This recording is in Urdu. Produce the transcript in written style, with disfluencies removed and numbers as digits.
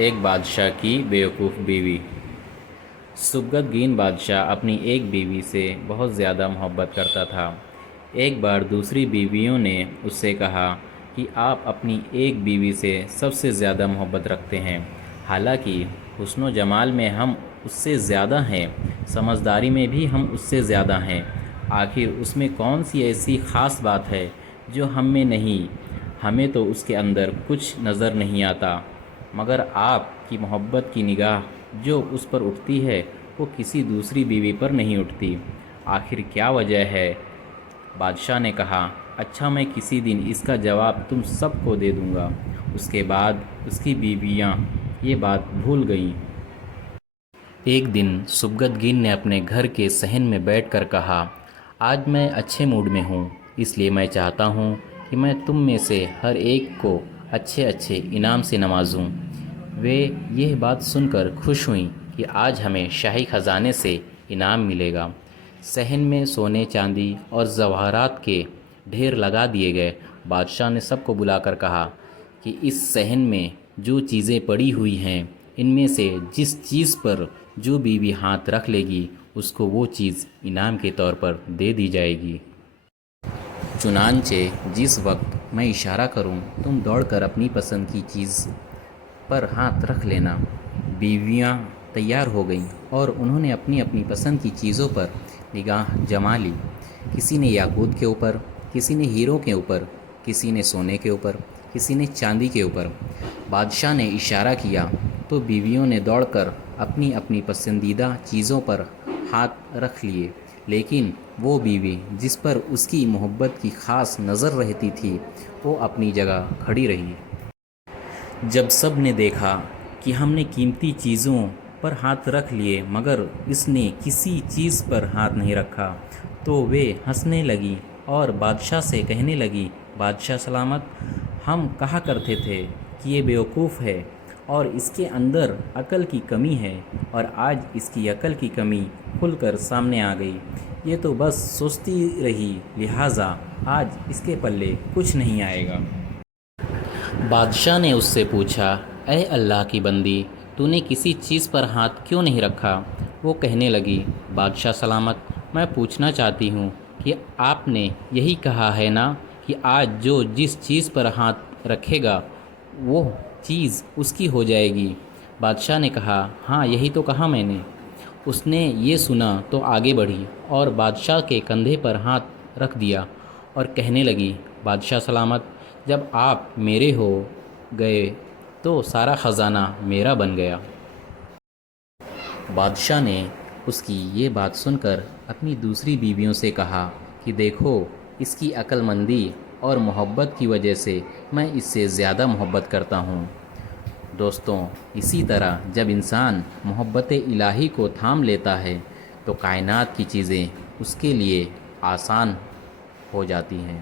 ایک بادشاہ کی بیوقوف بیوی۔ سبکتگین بادشاہ اپنی ایک بیوی سے بہت زیادہ محبت کرتا تھا۔ ایک بار دوسری بیویوں نے اس سے کہا کہ آپ اپنی ایک بیوی سے سب سے زیادہ محبت رکھتے ہیں، حالانکہ حسن و جمال میں ہم اس سے زیادہ ہیں، سمجھداری میں بھی ہم اس سے زیادہ ہیں، آخر اس میں کون سی ایسی خاص بات ہے جو ہم میں نہیں؟ ہمیں تو اس کے اندر کچھ نظر نہیں آتا، مگر آپ کی محبت کی نگاہ جو اس پر اٹھتی ہے وہ کسی دوسری بیوی پر نہیں اٹھتی، آخر کیا وجہ ہے؟ بادشاہ نے کہا، اچھا میں کسی دن اس کا جواب تم سب کو دے دوں گا۔ اس کے بعد اس کی بیویاں یہ بات بھول گئیں۔ ایک دن سبکتگین نے اپنے گھر کے صحن میں بیٹھ کر کہا، آج میں اچھے موڈ میں ہوں، اس لیے میں چاہتا ہوں کہ میں تم میں سے ہر ایک کو اچھے اچھے انعام سے نوازوں۔ وہ یہ بات سن کر خوش ہوئیں کہ آج ہمیں شاہی خزانے سے انعام ملے گا۔ صحن میں سونے چاندی اور جواہرات کے ڈھیر لگا دیے گئے۔ بادشاہ نے سب کو بلا کر کہا کہ اس صحن میں جو چیزیں پڑی ہوئی ہیں ان میں سے جس چیز پر جو بیوی ہاتھ رکھ لے گی اس کو وہ چیز انعام کے طور پر دے دی جائے گی۔ چنانچہ جس وقت میں اشارہ کروں تم دوڑ کر اپنی پسند کی چیز پر ہاتھ رکھ لینا۔ بیویاں تیار ہو گئیں اور انہوں نے اپنی اپنی پسند کی چیزوں پر نگاہ جما لی۔ کسی نے یاقوت کے اوپر، کسی نے ہیروں کے اوپر، کسی نے سونے کے اوپر، کسی نے چاندی کے اوپر۔ بادشاہ نے اشارہ کیا تو بیویوں نے دوڑ کر اپنی اپنی پسندیدہ چیزوں پر ہاتھ رکھ لیے، لیکن وہ بیوی جس پر اس کی محبت کی خاص نظر رہتی تھی وہ اپنی جگہ کھڑی رہی۔ جب سب نے دیکھا کہ ہم نے قیمتی چیزوں پر ہاتھ رکھ لیے مگر اس نے کسی چیز پر ہاتھ نہیں رکھا تو وہ ہنسنے لگی اور بادشاہ سے کہنے لگی، بادشاہ سلامت، ہم کہا کرتے تھے کہ یہ بیوقوف ہے اور اس کے اندر عقل کی کمی ہے، اور آج اس کی عقل کی کمی کھل کر سامنے آ گئی۔ یہ تو بس سستی رہی، لہٰذا آج اس کے پلے کچھ نہیں آئے گا۔ بادشاہ نے اس سے پوچھا، اے اللہ کی بندی، تو نے کسی چیز پر ہاتھ کیوں نہیں رکھا؟ وہ کہنے لگی، بادشاہ سلامت، میں پوچھنا چاہتی ہوں کہ آپ نے یہی کہا ہے نا کہ آج جو جس چیز پر ہاتھ رکھے گا وہ چیز اس کی ہو جائے گی۔ بادشاہ نے کہا، ہاں یہی تو کہا میں نے۔ اس نے یہ سنا تو آگے بڑھی اور بادشاہ کے کندھے پر ہاتھ رکھ دیا اور کہنے لگی، بادشاہ سلامت، جب آپ میرے ہو گئے تو سارا خزانہ میرا بن گیا۔ بادشاہ نے اس کی یہ بات سن کر اپنی دوسری بیویوں سے کہا کہ دیکھو، اس کی عقل مندی اور محبت کی وجہ سے میں اس سے زیادہ محبت کرتا ہوں۔ دوستوں، اسی طرح جب انسان محبت الہی کو تھام لیتا ہے تو کائنات کی چیزیں اس کے لیے آسان ہو جاتی ہیں۔